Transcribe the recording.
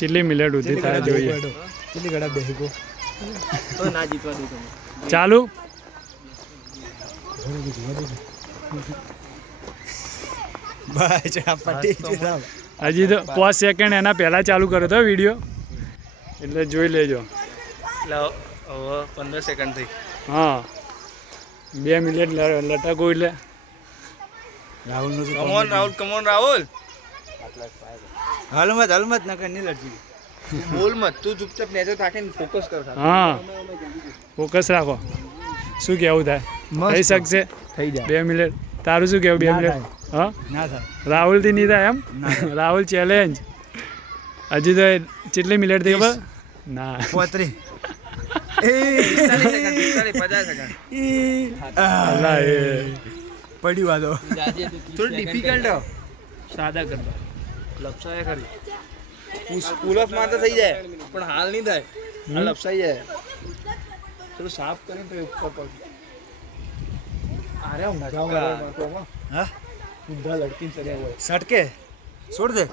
કેટલી મિનિટ સુધી થાય જોઈએ કેટલી ઘડા બેહી ગો તો ના જીતવા દો તમે ચાલુ ભાઈ ચા પટ્ટી હજી તો 5 સેકન્ડ એના પહેલા ચાલુ કર્યો હતો વિડીયો એટલે જોઈ લેજો એટલે હવે 15 સેકન્ડ થઈ હા 2 મિનિટ લટકો એટલે રાહુલ નું કમોન રાહુલ હાલમત નકર નહીં લડતી બોલ મત તું ચૂપચાપ નેચર રાખીને ફોકસ કર હા ફોકસ રાખો શું કેવું થાય થઈ શકશે થઈ જાય 2 મિનિટ તારું શું કેવું 2 મિનિટ હા ના થાય રાહુલ થી નહીં થાય એમ રાહુલ ચેલેન્જ હજી તો કેટલી મિનિટ થઈ ખબર ના 35 અલા એ પડી વાદો થોડું ડિફિકલ્ટ સાદા કરતા લપસાય ખરી પુલ ઓફ માં તો થઈ જાય પણ હાલ નહીં થાય હાલ લપસાઈ જાય થોડું સાફ કરીને તો ઉપર પગ અરે હું હા ઊંધા લડકી ચડ્યા હોય સટકે છોડ દે